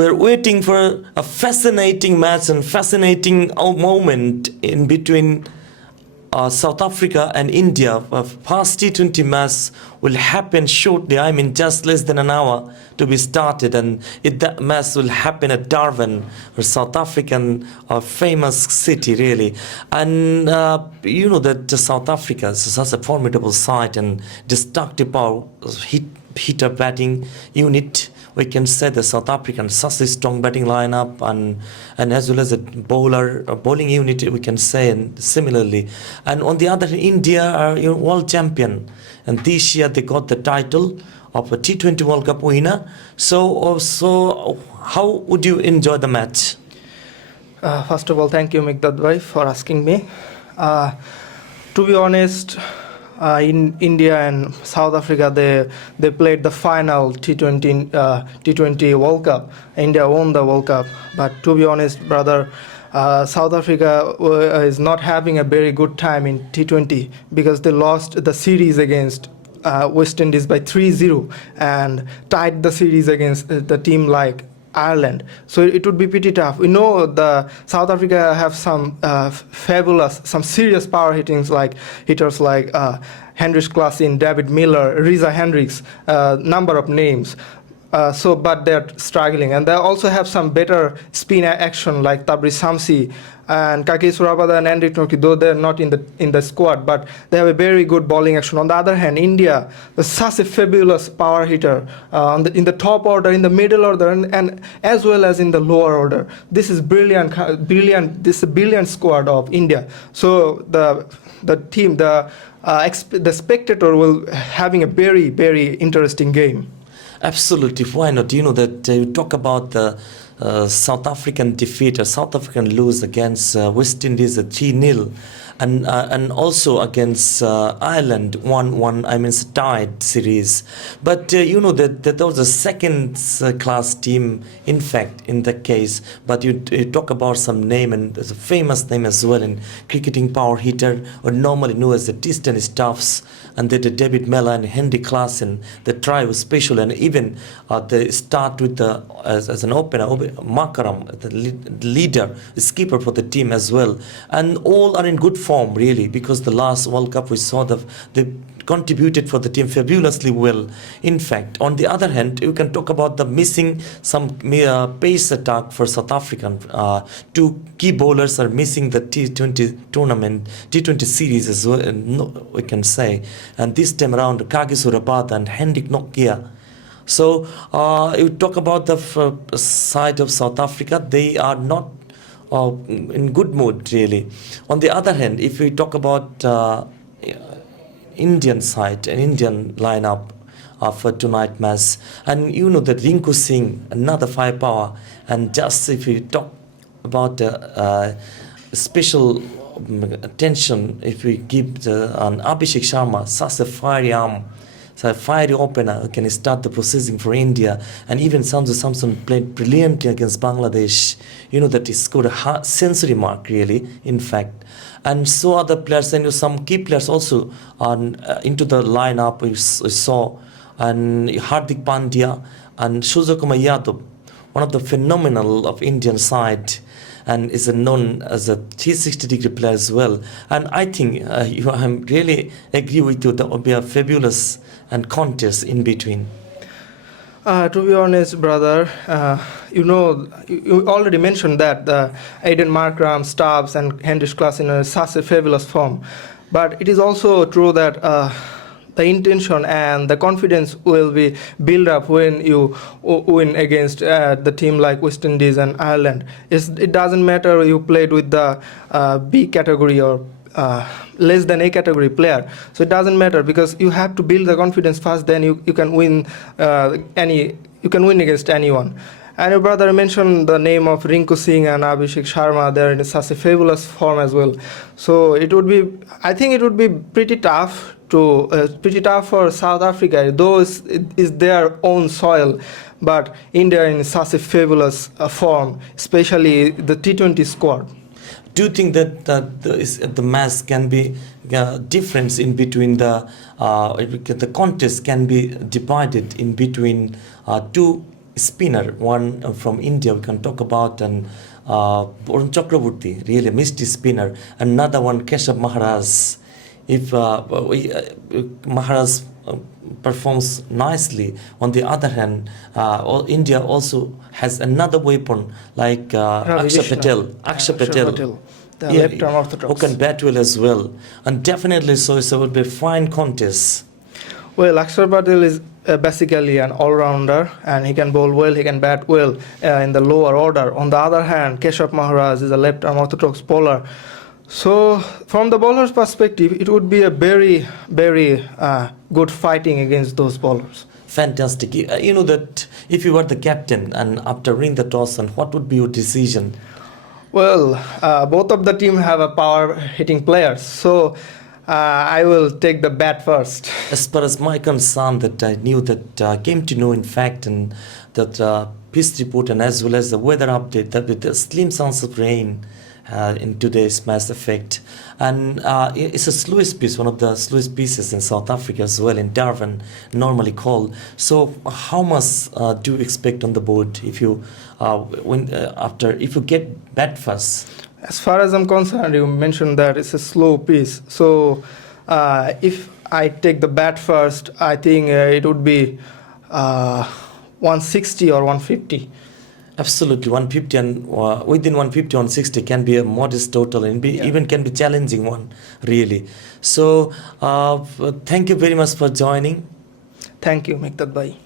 we're waiting for a fascinating match and fascinating moment in between South Africa and India. Past T20 match will happen shortly. I mean, just less than an hour to be started, and that match will happen at Darwin, a South African famous city, really. And you know that South Africa is such a formidable side and destructive power hitter batting unit. We can say the South African such a strong batting lineup and as well as a bowling unit, we can say, and similarly. And on the other hand, India are world champion, and this year they got the title of a T20 World Cup winner. So how would you enjoy the match? First of all, thank you, Mikdad bhai, for asking me. To be honest, in India and South Africa, they played the final T20 World Cup. India won the World Cup. But to be honest, brother, South Africa is not having a very good time in T20 because they lost the series against West Indies by 3-0 and tied the series against the team like Ireland. So it would be pretty tough. We know the South Africa have some some serious power hitters like Hendricks Klassen, David Miller, Reza Hendricks, number of names. But they're struggling, and they also have some better spin action like Tabri Samsi and Kaki Surabada and Hendrik Noki, though they're not in the squad, but they have a very good bowling action. On the other hand, India is such a fabulous power hitter in the top order, in the middle order, and as well as in the lower order. This is brilliant. This is a brilliant squad of India. So the team, the spectator will having a very, very interesting game. Absolutely, why not? You know that you talk about the South African defeat, or South African lose against West Indies 3-0, and also against Ireland 1-1. I mean, it's a tied series. But you know that there was a second class team, in fact, in that case. But you talk about some name, and there's a famous name as well in cricketing power hitter, or normally known as the T20I Staffs. And they did David Miller and Henry Klassen. The try was special, and even they start with as an opener, Makaram, the leader, the skipper for the team as well. And all are in good form, really, because the last World Cup we saw they contributed for the team fabulously well. In fact, on the other hand, you can talk about the missing some pace attack for South African. Two key bowlers are missing the T20 tournament, T20 series as well, we can say. And this time around, Kagi Surabada and Hendrik Nokia. So you talk about the side of South Africa, they are not in good mood, really. On the other hand, if we talk about Indian side, an Indian lineup for tonight match, and you know that Rinku Singh, another firepower, and just if we talk about special attention, if we give an Abhishek Sharma, such a fiery arm, so a fiery opener who can start the processing for India, and even Sanju Samson played brilliantly against Bangladesh. You know that he scored a century mark, really, in fact. And so other players, and some key players also into the lineup we saw, and Hardik Pandya and Suryakumar Yadav, one of the phenomenal of Indian side, and is known as a 360-degree player as well. And I think I really agree with you, that would be a fabulous and contest in between. To be honest, brother, you already mentioned that the Aiden Markram, Stubbs, and Hendricks Klassen are such a fabulous form. But it is also true that the intention and the confidence will be built up when you win against the team like West Indies and Ireland. It doesn't matter you played with the B category or less than A category player. So it doesn't matter, because you have to build the confidence first, then you can win against anyone. And your brother mentioned the name of Rinku Singh and Abhishek Sharma. They're in such a fabulous form as well. So I think it would be pretty tough for South Africa, though it's their own soil. But India in such a fabulous form, especially the T20 squad. Do you think that the match can be difference in between the contest can be divided in between two spinner, one from India we can talk about, and Varun Chakraborty, really a misty spinner. Another one, Keshav Maharaj. If Maharaj performs nicely, on the other hand, India also has another weapon like Ravi Akshay Vishnu. Patel. Akshay Patel, the Yeah, left arm orthodox. who can bat well as well, and definitely so it will be a fine contest. Well, Akshay Patel is basically an all-rounder, and he can bowl well, he can bat well in the lower order. On the other hand, Keshav Maharaj is a left-arm orthodox bowler. So, from the bowler's perspective, it would be a very, very good fighting against those bowlers. Fantastic. You know that if you were the captain and after winning the toss, and what would be your decision? Well, both of the team have a power-hitting players, so I will take the bat first. As far as my concern, that I knew that came to know in fact, and that peace report and as well as the weather update, that with the slim chance of rain in today's mass effect, and it's a slowest piece, one of the slowest pieces in South Africa as well, in Darwin normally called. So how much do you expect on the board if you if you get bat first? As far as I'm concerned, you mentioned that it's a slow piece. So if I take the bat first, I think it would be 160 or 150. Absolutely, 150, and within 150, 160 can be a modest total, and even can be challenging one, really. So thank you very much for joining. Thank you, Mikdad Bhai.